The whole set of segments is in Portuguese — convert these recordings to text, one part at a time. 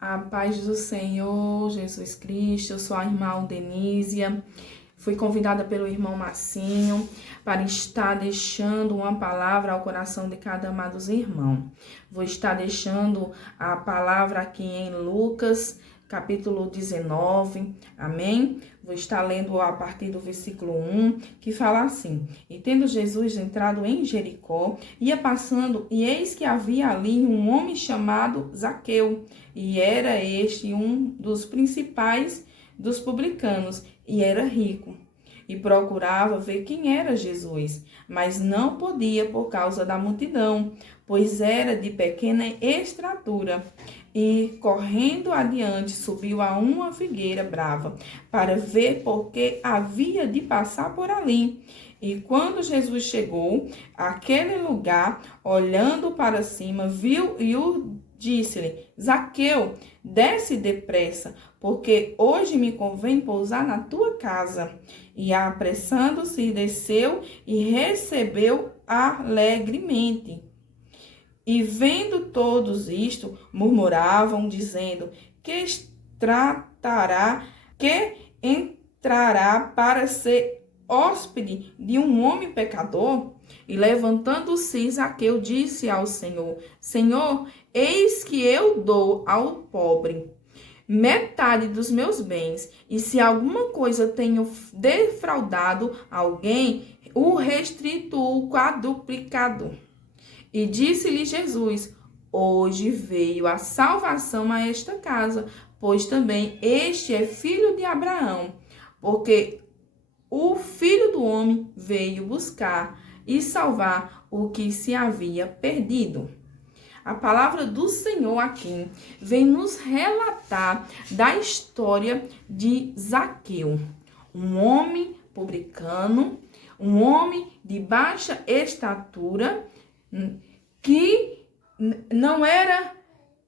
A paz do Senhor Jesus Cristo. Eu sou a irmã Denísia. Fui convidada pelo irmão Marcinho para estar deixando uma palavra ao coração de cada amado irmão. Vou estar deixando a palavra aqui em Lucas, capítulo 19, amém? Vou estar lendo a partir do versículo 1, que fala assim: E tendo Jesus entrado em Jericó, ia passando, e eis que havia ali um homem chamado Zaqueu, e era este um dos principais dos publicanos, e era rico. E procurava ver quem era Jesus, mas não podia por causa da multidão, pois era de pequena estatura. E, correndo adiante, subiu a uma figueira brava, para ver porque havia de passar por ali. E quando Jesus chegou àquele lugar, olhando para cima, viu e disse-lhe: Zaqueu, desce depressa, porque hoje me convém pousar na tua casa. E apressando-se, desceu e recebeu alegremente. E vendo todos isto, murmuravam, dizendo: que entrará para ser hóspede de um homem pecador? E levantando-se, Zaqueu disse ao Senhor: Senhor, eis que eu dou ao pobre metade dos meus bens, e se alguma coisa tenho defraudado alguém, o restituo quadruplicado. E disse-lhe Jesus: Hoje veio a salvação a esta casa, pois também este é filho de Abraão, porque o Filho do Homem veio buscar e salvar o que se havia perdido. A palavra do Senhor aqui vem nos relatar da história de Zaqueu, um homem publicano, um homem de baixa estatura, que não era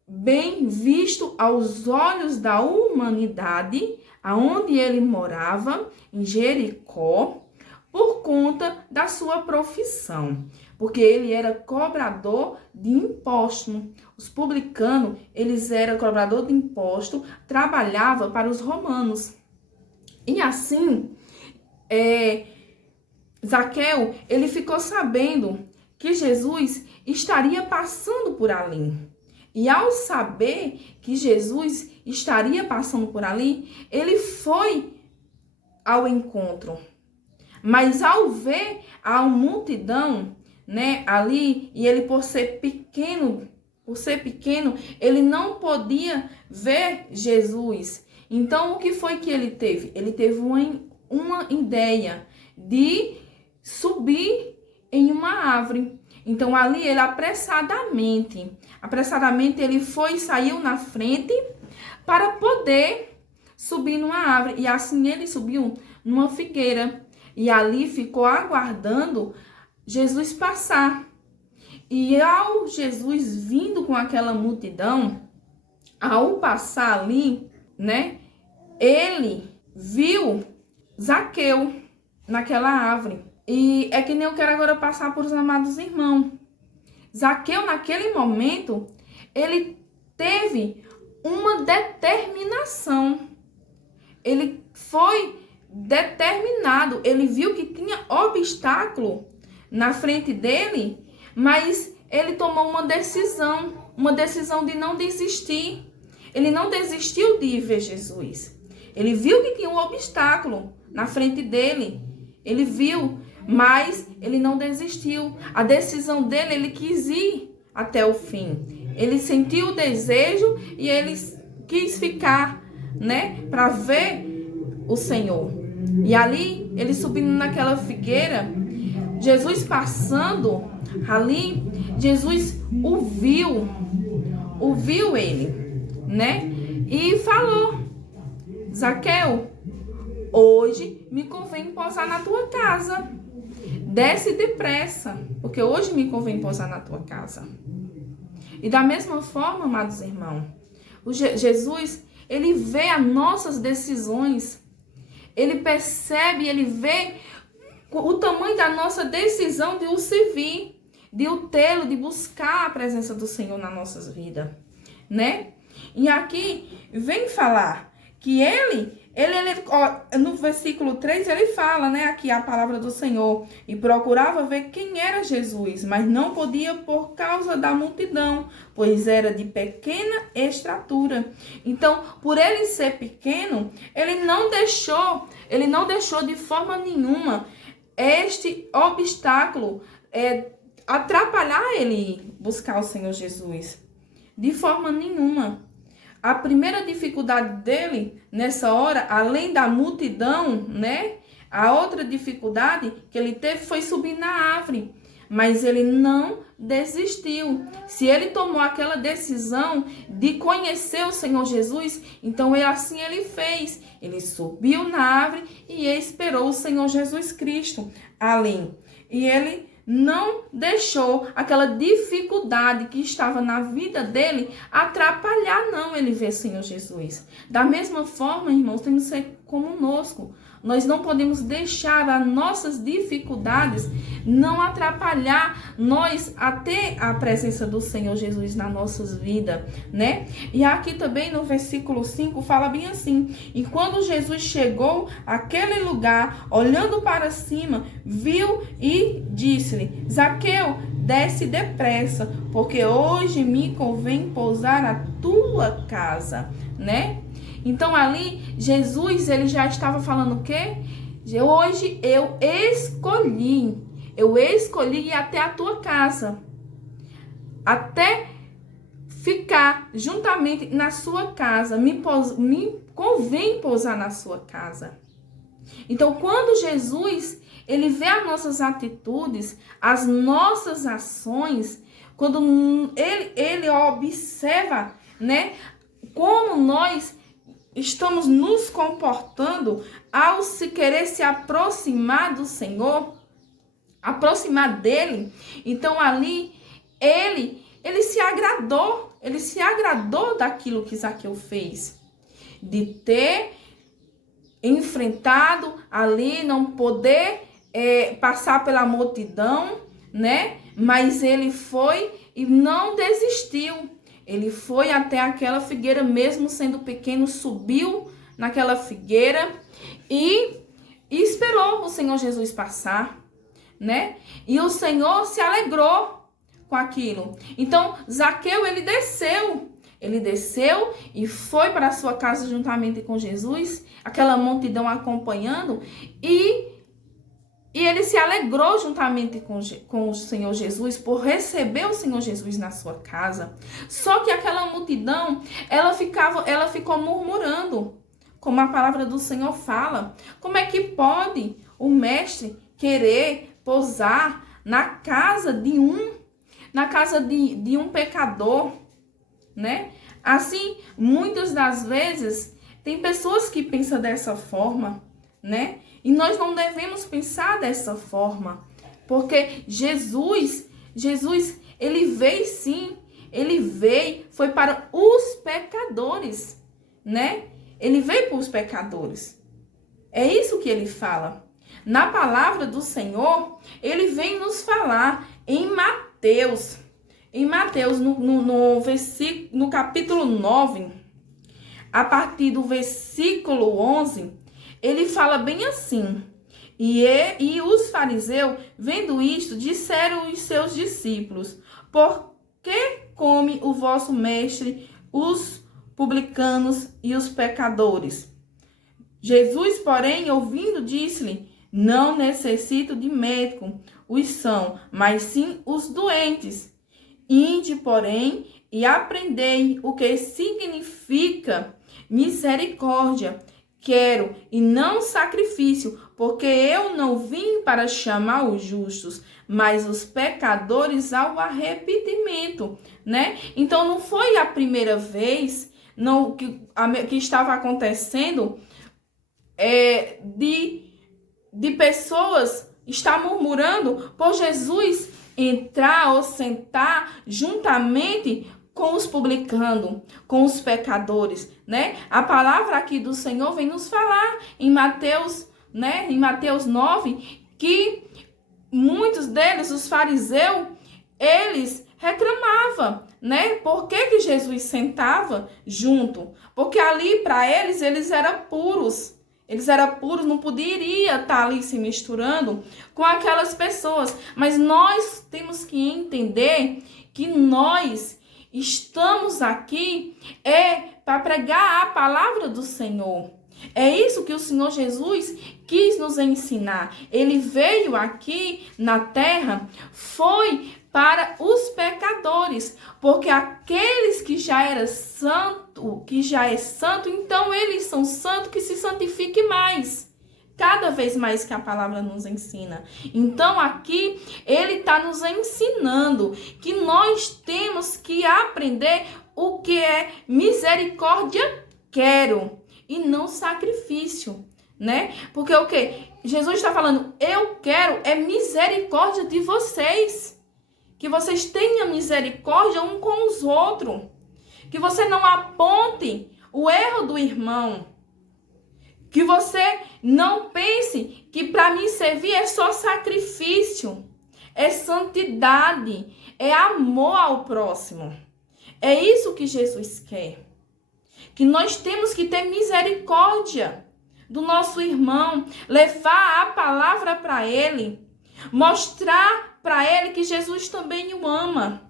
bem visto aos olhos da humanidade, aonde ele morava, em Jericó, por conta da sua profissão, porque ele era cobrador de imposto. Os publicanos, eles eram cobrador de imposto, trabalhava para os romanos. E assim, Zaqueu, ele ficou sabendo que Jesus estaria passando por ali. E ao saber que Jesus estaria passando por ali, ele foi ao encontro. Mas ao ver a multidão, ali, e ele por ser pequeno, ele não podia ver Jesus. Então, o que foi que ele teve? Ele teve uma ideia de subir em uma árvore. Então, ali, ele apressadamente ele foi e saiu na frente para poder subir numa árvore. E assim ele subiu numa figueira. E ali ficou aguardando Jesus passar. E ao Jesus vindo com aquela multidão, ao passar ali, ele viu Zaqueu naquela árvore. E é que nem eu quero agora passar por os amados irmãos. Zaqueu, naquele momento, ele teve uma determinação. Ele foi determinado. Ele viu que tinha obstáculo na frente dele, mas ele tomou uma decisão de não desistir. Ele não desistiu de ver Jesus. Ele viu que tinha um obstáculo na frente dele. Ele viu, mas ele não desistiu. A decisão dele, ele quis ir até o fim. Ele sentiu o desejo e ele quis ficar, para ver o Senhor. E ali, ele subindo naquela figueira, Jesus passando ali, Jesus ouviu ele, E falou: Zaqueu, hoje me convém pousar na tua casa. Desce depressa, porque hoje me convém pousar na tua casa. E da mesma forma, amados irmãos, Jesus, ele vê as nossas decisões. Ele percebe, ele vê o tamanho da nossa decisão de o servir, de o tê-lo, de buscar a presença do Senhor nas nossas vidas, E aqui vem falar que ele ó, no versículo 3, ele fala, né, aqui a palavra do Senhor, e procurava ver quem era Jesus, mas não podia por causa da multidão, pois era de pequena estatura. Então, por ele ser pequeno, ele não deixou de forma nenhuma este obstáculo atrapalhar ele buscar o Senhor Jesus. De forma nenhuma. A primeira dificuldade dele nessa hora, além da multidão, né? A outra dificuldade que ele teve foi subir na árvore. Mas ele não desistiu. Se ele tomou aquela decisão de conhecer o Senhor Jesus, então assim ele fez. Ele subiu na árvore e esperou o Senhor Jesus Cristo além. E ele não deixou aquela dificuldade que estava na vida dele atrapalhar, não, ele ver o Senhor Jesus. Da mesma forma, irmãos, temos que ser conosco. Nós não podemos deixar as nossas dificuldades não atrapalhar nós até a presença do Senhor Jesus nas nossas vidas, né? E aqui também no versículo 5 fala bem assim: e quando Jesus chegou àquele lugar, olhando para cima, viu e disse-lhe: Zaqueu, desce depressa, porque hoje me convém pousar na tua casa, né? Então ali, Jesus, ele já estava falando o quê? Hoje eu escolhi ir até a tua casa, até ficar juntamente na sua casa, me convém pousar na sua casa. Então, quando Jesus, ele vê as nossas atitudes, as nossas ações, quando ele observa, né, como nós estamos nos comportando ao se querer se aproximar do Senhor, aproximar dele, então ali ele se agradou daquilo que Zaqueu fez, de ter enfrentado ali, não poder passar pela multidão, né? Mas ele foi e não desistiu. Ele foi até aquela figueira, mesmo sendo pequeno, subiu naquela figueira e esperou o Senhor Jesus passar, né? E o Senhor se alegrou com aquilo. Então, Zaqueu, ele desceu e foi para a sua casa juntamente com Jesus, aquela multidão acompanhando, e ele se alegrou juntamente com o Senhor Jesus por receber o Senhor Jesus na sua casa. Só que aquela multidão, ela ficou murmurando, como a palavra do Senhor fala. Como é que pode o mestre querer pousar na casa de um pecador, né? Assim, muitas das vezes, tem pessoas que pensam dessa forma, né? E nós não devemos pensar dessa forma, porque Jesus, ele veio sim, foi para os pecadores, né? Ele veio para os pecadores. É isso que ele fala. Na palavra do Senhor, ele vem nos falar em Mateus, no capítulo 9, a partir do versículo 11, ele fala bem assim: e os fariseus, vendo isto, disseram aos seus discípulos: por que come o vosso mestre os publicanos e os pecadores? Jesus, porém, ouvindo, disse-lhe: não necessito de médico, os são, mas sim os doentes. Ide, porém, e aprendei o que significa misericórdia. Quero e não sacrifício, porque eu não vim para chamar os justos, mas os pecadores ao arrependimento, né? Então não foi a primeira vez que estava acontecendo de pessoas estar murmurando por Jesus entrar ou sentar juntamente com os publicanos, com os pecadores, né? A palavra aqui do Senhor vem nos falar em Mateus, né? Em Mateus 9, que muitos deles, os fariseus, eles reclamavam né? Por que Jesus sentava junto? Porque ali para eles eram puros. Eles eram puros, não poderia estar ali se misturando com aquelas pessoas. Mas nós temos que entender que nós estamos aqui para pregar a palavra do Senhor. É isso que o Senhor Jesus quis nos ensinar. Ele veio aqui na terra, foi para os pecadores, porque aqueles que já era santo, que já é santo, então eles são santos, que se santifique mais. Cada vez mais que a palavra nos ensina. Então aqui ele está nos ensinando que nós temos que aprender o que é misericórdia, quero, e não sacrifício, né? Porque o que? Jesus está falando, eu quero é misericórdia de vocês. Que vocês tenham misericórdia um com os outros. Que você não aponte o erro do irmão. Que você não pense que para mim servir é só sacrifício. É santidade. É amor ao próximo. É isso que Jesus quer. Que nós temos que ter misericórdia do nosso irmão. Levar a palavra para ele. Mostrar para ele que Jesus também o ama.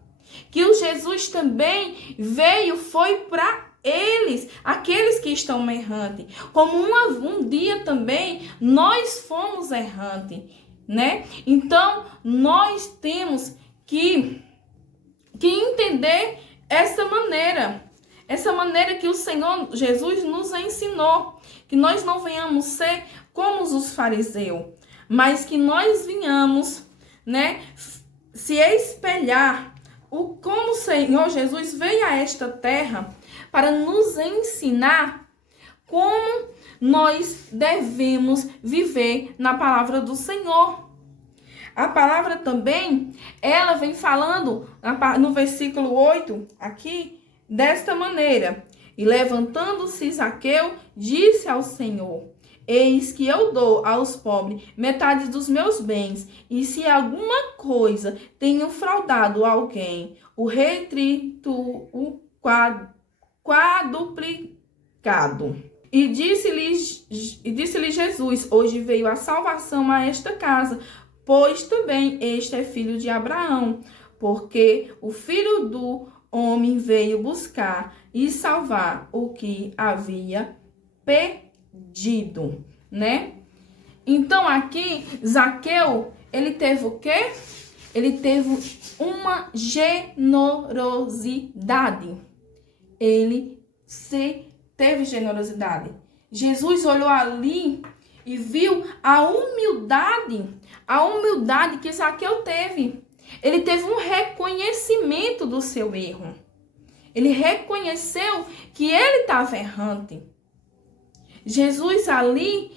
Que o Jesus também veio, foi para eles, aqueles que estão errantes. Como um dia também nós fomos errantes, né? Então, nós temos que entender essa maneira que o Senhor Jesus nos ensinou. Que nós não venhamos ser como os fariseus, mas que nós venhamos, né, se espelhar como o Senhor Jesus veio a esta terra para nos ensinar como nós devemos viver na palavra do Senhor. A palavra também, ela vem falando no versículo 8, aqui, desta maneira. E levantando-se Zaqueu, disse ao Senhor, eis que eu dou aos pobres metade dos meus bens, e se alguma coisa tenho fraudado alguém, o retrito quadruplicado. E disse-lhe Jesus, hoje veio a salvação a esta casa, pois também este é filho de Abraão, porque o Filho do Homem veio buscar e salvar o que havia perdido, né? Então aqui, Zaqueu, ele teve o quê? Ele teve uma generosidade. Ele teve generosidade. Jesus olhou ali e viu a humildade que Zaqueu teve. Ele teve um reconhecimento do seu erro. Ele reconheceu que ele estava errante. Jesus ali,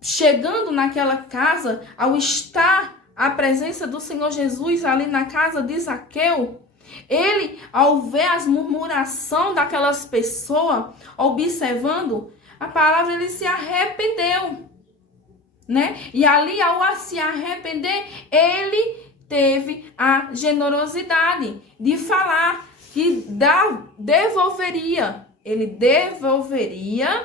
chegando naquela casa, ao estar a presença do Senhor Jesus ali na casa de Zaqueu, ele, ao ver as murmurações daquelas pessoas, observando a palavra, ele se arrependeu, né? E ali, ao se arrepender, ele teve a generosidade de falar que devolveria. Ele devolveria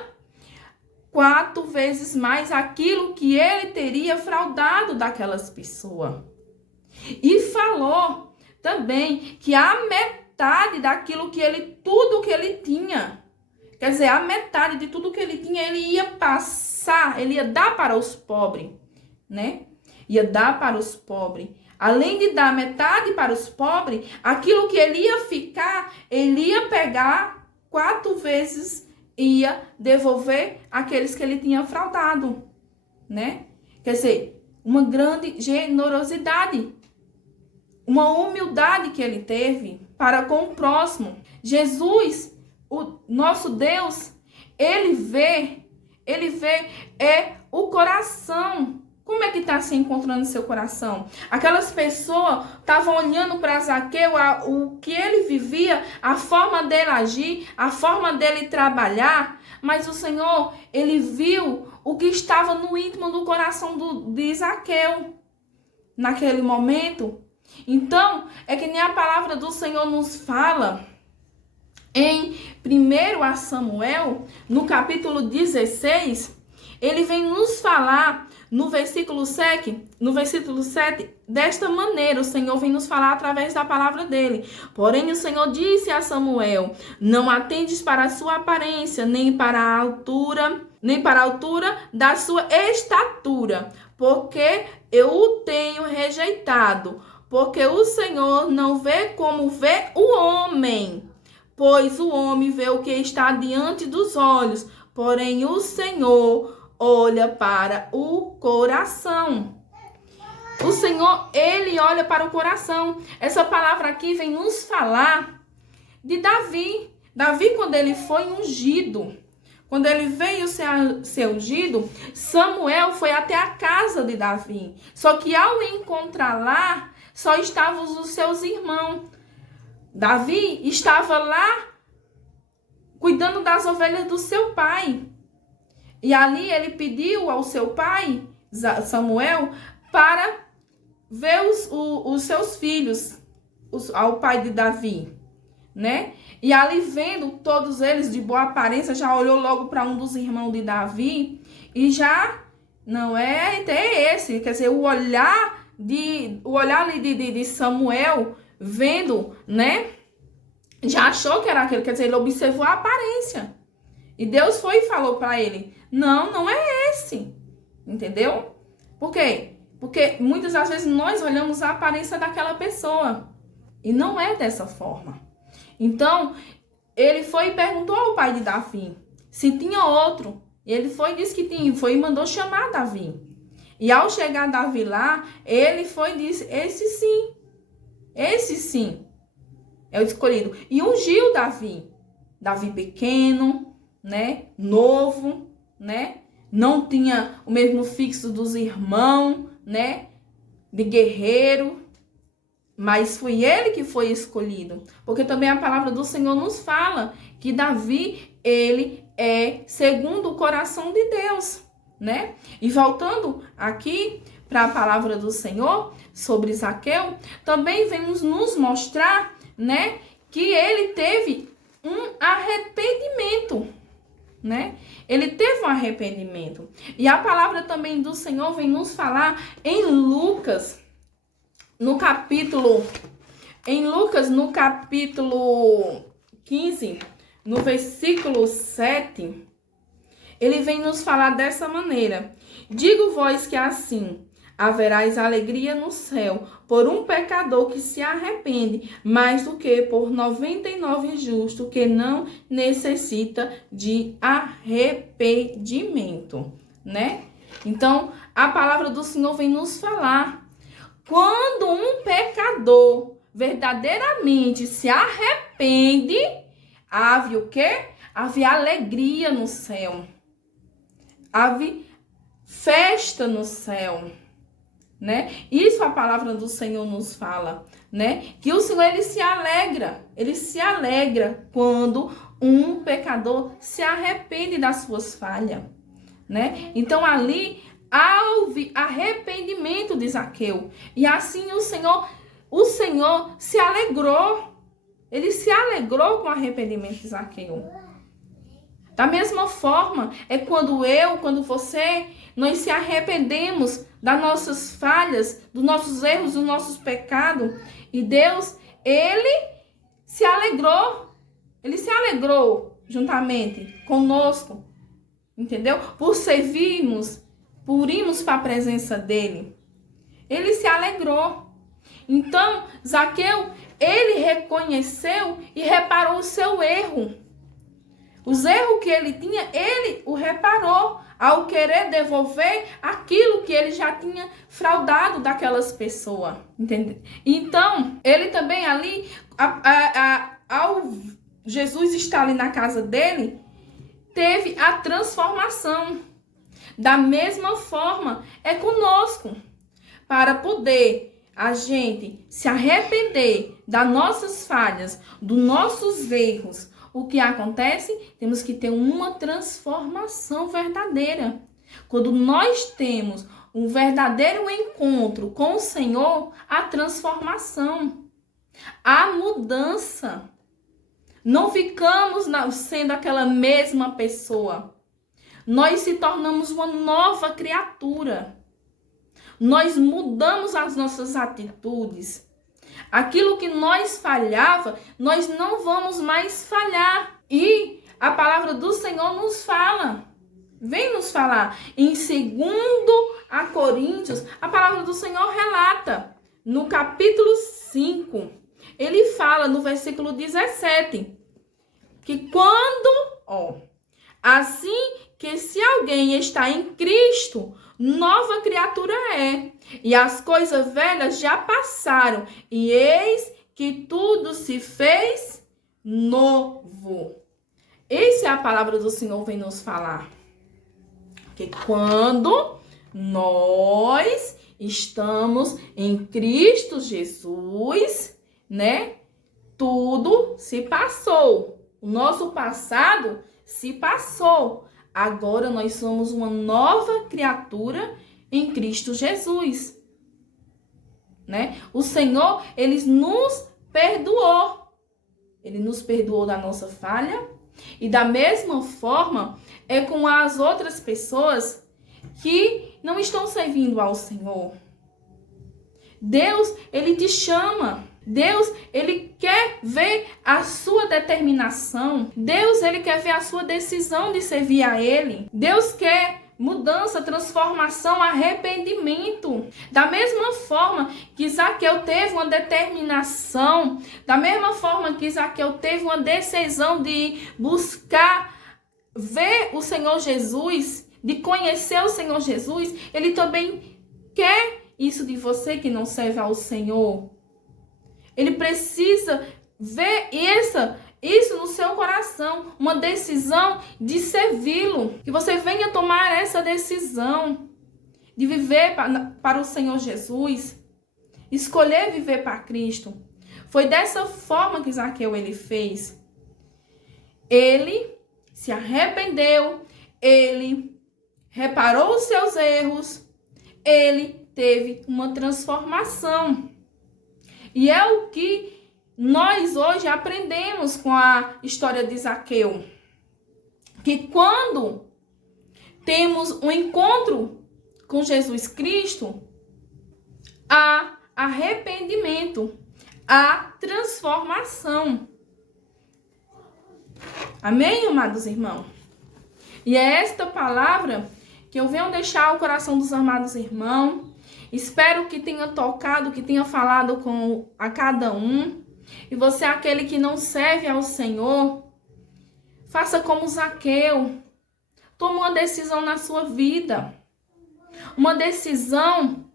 4 vezes mais aquilo que ele teria fraudado daquelas pessoas. E falou também que a metade daquilo que tudo que ele tinha, quer dizer, a metade de tudo que ele tinha, ele ia passar, ele ia dar para os pobres, né? Ia dar para os pobres. Além de dar metade para os pobres, aquilo que ele ia ficar, ele ia pegar 4 vezes, ia devolver aqueles que ele tinha fraudado, né? Quer dizer, uma grande generosidade, uma humildade que ele teve para com o próximo. Jesus, o nosso Deus, ele vê o coração. Como é que está se encontrando seu coração? Aquelas pessoas estavam olhando para Zaqueu, o que ele vivia, a forma dele agir, a forma dele trabalhar, mas o Senhor, ele viu o que estava no íntimo do coração de Zaqueu. Naquele momento, Então, é que nem a palavra do Senhor nos fala em 1 Samuel, no capítulo 16, ele vem nos falar no versículo 7, desta maneira, o Senhor vem nos falar através da palavra dele. Porém, o Senhor disse a Samuel: não atendes para a sua aparência, nem para a altura da sua estatura, porque eu o tenho rejeitado. Porque o Senhor não vê como vê o homem, pois o homem vê o que está diante dos olhos, porém o Senhor olha para o coração. O Senhor, ele olha para o coração. Essa palavra aqui vem nos falar de Davi. Davi, quando ele foi ungido, quando ele veio ser ungido, Samuel foi até a casa de Davi. Só que ao encontrar lá, só estavam os seus irmãos. Davi estava lá cuidando das ovelhas do seu pai. E ali ele pediu ao seu pai, Samuel, para ver os seus filhos, ao pai de Davi, né? E ali vendo todos eles de boa aparência, já olhou logo para um dos irmãos de Davi e já não é até esse, quer dizer, o olhar ali de Samuel vendo, né? Já achou que era aquele, quer dizer, ele observou a aparência. E Deus foi e falou para ele: não é esse. Entendeu? Por quê? Porque muitas das vezes nós olhamos a aparência daquela pessoa. E não é dessa forma. Então, ele foi e perguntou ao pai de Davi se tinha outro. E ele foi e disse que tinha. Foi e mandou chamar Davi. E ao chegar Davi lá, ele foi e disse: esse sim é o escolhido. E ungiu Davi. Davi pequeno, né? Novo, né? Não tinha o mesmo fixo dos irmãos, né? De guerreiro. Mas foi ele que foi escolhido. Porque também a palavra do Senhor nos fala que Davi, ele é segundo o coração de Deus, né? E voltando aqui para a palavra do Senhor sobre Zaqueu, também vemos nos mostrar, né, que ele teve um arrependimento, né? Ele teve um arrependimento. E a palavra também do Senhor vem nos falar em Lucas, no capítulo 15, no versículo 7, ele vem nos falar dessa maneira: digo-vos que assim haverás alegria no céu por um pecador que se arrepende, mais do que por 99 justos que não necessita de arrependimento, né? Então, a palavra do Senhor vem nos falar: quando um pecador verdadeiramente se arrepende, havia o quê? Havia alegria no céu. Havia festa no céu, né? Isso a palavra do Senhor nos fala, né? Que o Senhor, ele se alegra quando um pecador se arrepende das suas falhas, né? Então ali houve arrependimento de Zaqueu. E assim o Senhor se alegrou. Ele se alegrou com o arrependimento de Zaqueu. Da mesma forma, é quando você, nós se arrependemos das nossas falhas, dos nossos erros, dos nossos pecados. E Deus, ele se alegrou. Ele se alegrou juntamente conosco. Entendeu? Por servirmos, por irmos para a presença dele. Ele se alegrou. Então, Zaqueu, ele reconheceu e reparou o seu erro. Os erros que ele tinha, ele o reparou ao querer devolver aquilo que ele já tinha fraudado daquelas pessoas. Entende? Então, ele também ali, ao Jesus estar ali na casa dele, teve a transformação. Da mesma forma, é conosco. Para poder a gente se arrepender das nossas falhas, dos nossos erros, o que acontece? Temos que ter uma transformação verdadeira. Quando nós temos um verdadeiro encontro com o Senhor, há transformação, há mudança. Não ficamos sendo aquela mesma pessoa. Nós se tornamos uma nova criatura. Nós mudamos as nossas atitudes. Aquilo que nós falhava, nós não vamos mais falhar. E a palavra do Senhor nos fala. Vem nos falar. Em 2 Coríntios, a palavra do Senhor relata. No capítulo 5, ele fala no versículo 17. Que assim que se alguém está em Cristo, nova criatura é. E as coisas velhas já passaram. E eis que tudo se fez novo. Essa é a palavra do Senhor vem nos falar. Que quando nós estamos em Cristo Jesus, né? Tudo se passou. O nosso passado se passou. Agora nós somos uma nova criatura em Cristo Jesus, né? O Senhor, ele nos perdoou. Ele nos perdoou da nossa falha. E da mesma forma é com as outras pessoas que não estão servindo ao Senhor. Deus, ele te chama. Deus, ele quer ver a sua determinação. Deus, ele quer ver a sua decisão de servir a ele. Deus quer mudança, transformação, arrependimento. Da mesma forma que Zaqueu teve uma determinação, da mesma forma que Zaqueu teve uma decisão de buscar ver o Senhor Jesus, de conhecer o Senhor Jesus, ele também quer isso de você que não serve ao Senhor. Ele precisa ver isso no seu coração, uma decisão de servi-lo. Que você venha tomar essa decisão de viver para o Senhor Jesus, escolher viver para Cristo. Foi dessa forma que Zaqueu ele fez. Ele se arrependeu, ele reparou os seus erros, ele teve uma transformação. E é o que nós hoje aprendemos com a história de Zaqueu. Que quando temos um encontro com Jesus Cristo, há arrependimento, há transformação. Amém, amados irmãos? E é esta palavra que eu venho deixar ao coração dos amados irmãos. Espero que tenha tocado, que tenha falado a cada um. E você, aquele que não serve ao Senhor, faça como Zaqueu. Tome uma decisão na sua vida. Uma decisão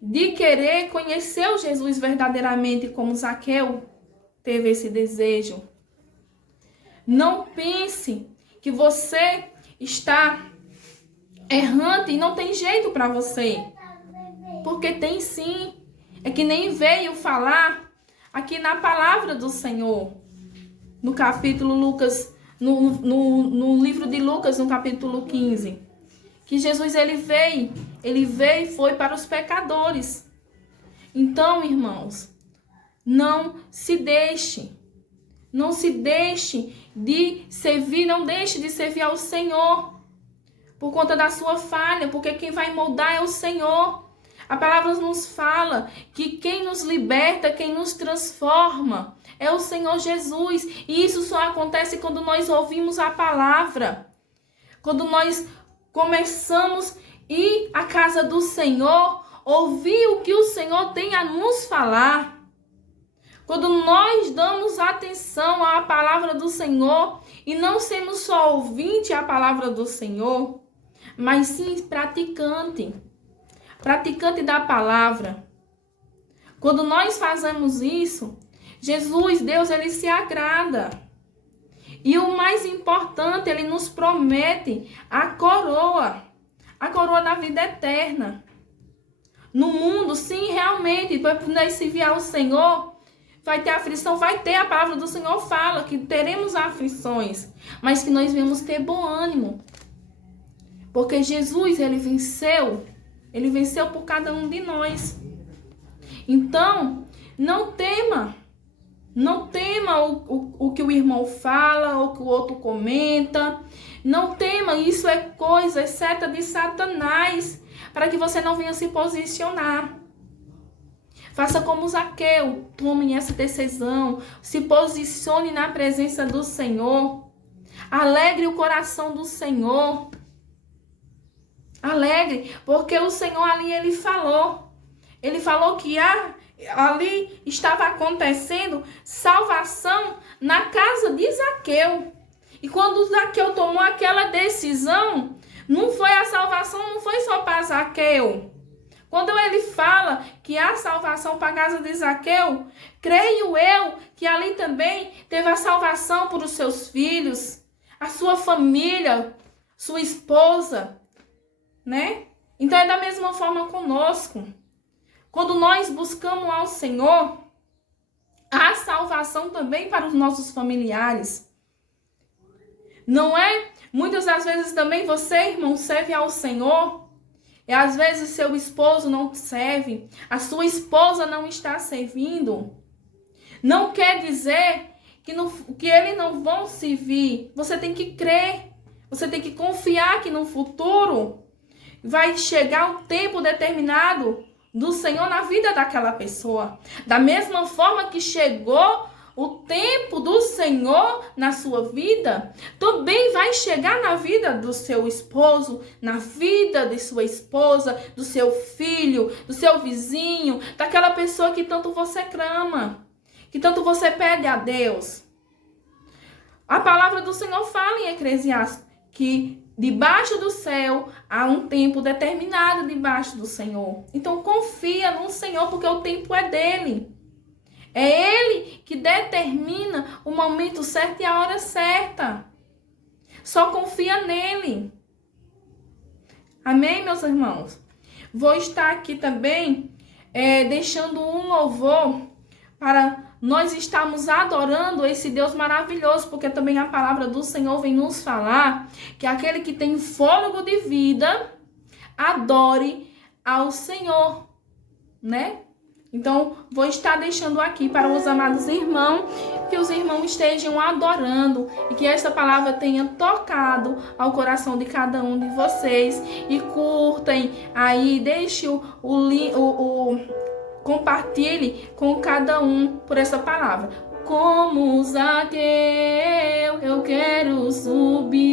de querer conhecer o Jesus verdadeiramente, como Zaqueu teve esse desejo. Não pense que você está errante e não tem jeito para você. Porque tem sim. É que nem veio falar aqui na palavra do Senhor. No capítulo Lucas, no livro de Lucas, no capítulo 15. Que Jesus ele veio e foi para os pecadores. Então, irmãos, não se deixe de servir, não deixe de servir ao Senhor por conta da sua falha, porque quem vai moldar é o Senhor. A palavra nos fala que quem nos liberta, quem nos transforma é o Senhor Jesus. E isso só acontece quando nós ouvimos a palavra. Quando nós começamos a ir à casa do Senhor, ouvir o que o Senhor tem a nos falar. Quando nós damos atenção à palavra do Senhor e não sermos só ouvinte à palavra do Senhor, mas sim praticante da palavra. Quando nós fazemos isso, Jesus, Deus, ele se agrada. E o mais importante, ele nos promete a coroa da vida eterna. No mundo, sim, realmente, quando nós servir ao Senhor, vai ter aflição, vai ter, a palavra do Senhor fala que teremos aflições, mas que nós vamos ter bom ânimo. Porque Jesus, ele venceu Ele venceu por cada um de nós. Então, não tema. Não tema o que o irmão fala, ou que o outro comenta. Não tema, isso é coisa, é seta de Satanás, para que você não venha se posicionar. Faça como Zaqueu, tome essa decisão, se posicione na presença do Senhor. Alegre o coração do Senhor. Alegre, porque o Senhor ali, ele falou que ali estava acontecendo salvação na casa de Zaqueu. E quando Zaqueu tomou aquela decisão, não foi a salvação, não foi só para Zaqueu. Quando ele fala que há salvação para a casa de Zaqueu, creio eu que ali também teve a salvação para os seus filhos, a sua família, sua esposa, né? Então é da mesma forma conosco. Quando nós buscamos ao Senhor, há salvação também para os nossos familiares. Não é? Muitas das vezes também você, irmão, serve ao Senhor. E às vezes seu esposo não serve. A sua esposa não está servindo. Não quer dizer que eles não vão servir. Você tem que crer. Você tem que confiar que no futuro vai chegar um tempo determinado do Senhor na vida daquela pessoa. Da mesma forma que chegou o tempo do Senhor na sua vida, também vai chegar na vida do seu esposo, na vida de sua esposa, do seu filho, do seu vizinho, daquela pessoa que tanto você clama, que tanto você pede a Deus. A palavra do Senhor fala em Eclesiastes que debaixo do céu há um tempo determinado debaixo do Senhor. Então confia no Senhor, porque o tempo é dele. É ele que determina o momento certo e a hora certa. Só confia nele. Amém, meus irmãos? Vou estar aqui também deixando um louvor para nós estarmos adorando esse Deus maravilhoso, porque também a palavra do Senhor vem nos falar que aquele que tem fôlego de vida, adore ao Senhor, né? Então, vou estar deixando aqui para os amados irmãos, que os irmãos estejam adorando e que esta palavra tenha tocado ao coração de cada um de vocês. E curtem aí, deixe compartilhe com cada um por essa palavra. Como Zaqueu, eu quero subir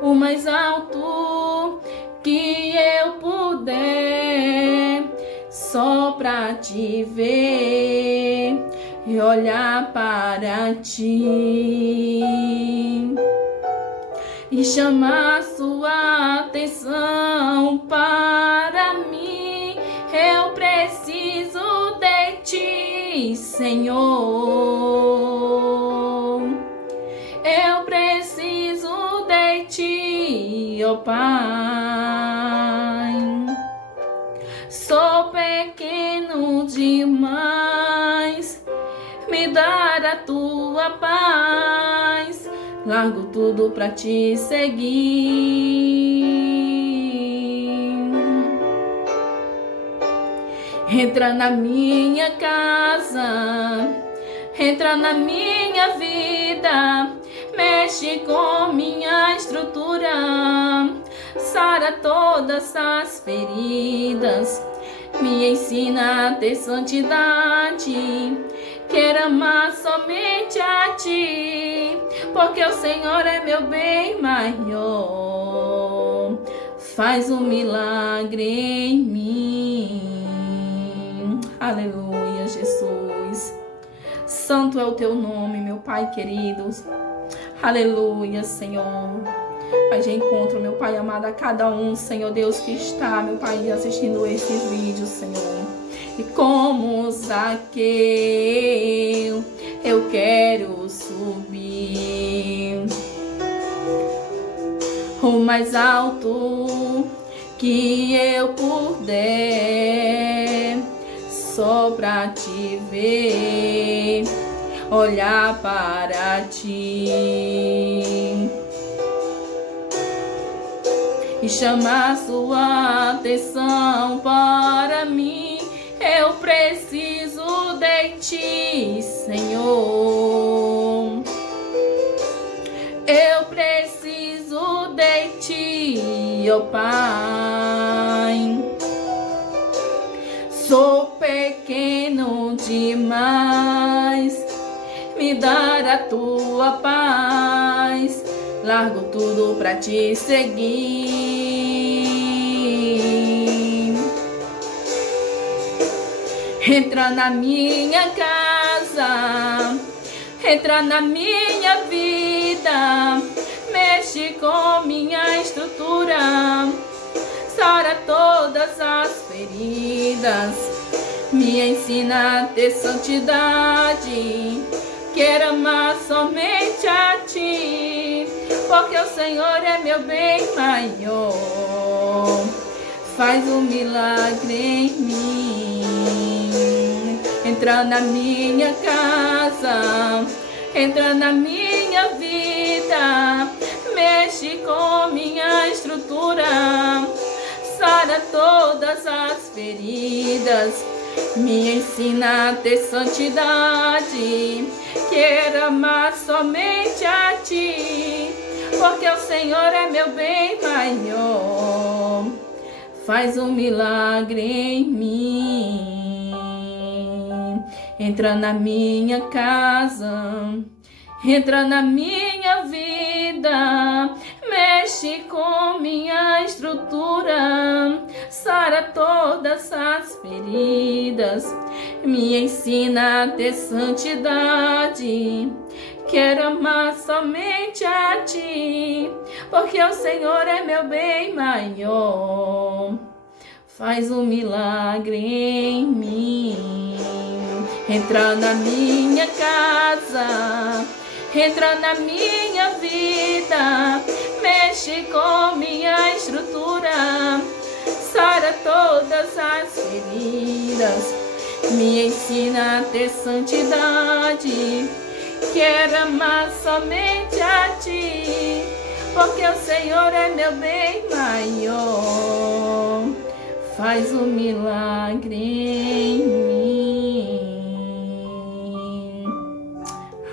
o mais alto que eu puder, só pra te ver e olhar para ti e chamar sua atenção para mim. Eu preciso de ti, Senhor. Eu preciso de ti, ó Pai. Sou pequeno demais, me dar a tua paz. Largo tudo pra te seguir. Entra na minha casa, entra na minha vida, mexe com minha estrutura, sara todas as feridas, me ensina a ter santidade. Quero amar somente a ti, porque o Senhor é meu bem maior. Faz um milagre em mim. Aleluia, Jesus. Santo é o teu nome, meu Pai querido. Aleluia, Senhor. Pai, já encontro, meu Pai amado, a cada um, Senhor Deus, que está, meu Pai, assistindo esse vídeo, Senhor. E como Zaqueu, eu quero subir o mais alto que eu puder, só pra te ver, olhar para ti e chamar sua atenção para mim. Eu preciso de ti, Senhor. Eu preciso de ti, ó Pai. Sou pequeno demais, me dar a tua paz. Largo tudo pra te seguir. Entra na minha casa, entra na minha vida, mexe com minha estrutura, sara todas as feridas, me ensina a ter santidade. Quero amar somente a ti, porque o Senhor é meu bem maior. Faz um milagre em mim. Entra na minha casa, entra na minha vida, mexe com minha estrutura, sara todas as feridas, me ensina a ter santidade. Quero amar somente a ti, porque o Senhor é meu bem maior. Faz um milagre em mim. Entra na minha casa, entra na minha vida, mexe com minha estrutura, sara todas as feridas, me ensina a ter santidade. Quero amar somente a ti, porque o Senhor é meu bem maior. Faz um milagre em mim. Entra na minha casa, entra na minha vida, mexe com minha estrutura, sara todas as feridas, me ensina a ter santidade. Quero amar somente a ti, porque o Senhor é meu bem maior. Faz um milagre em mim.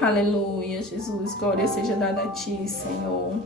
Aleluia, Jesus. Glória seja dada a ti, Senhor.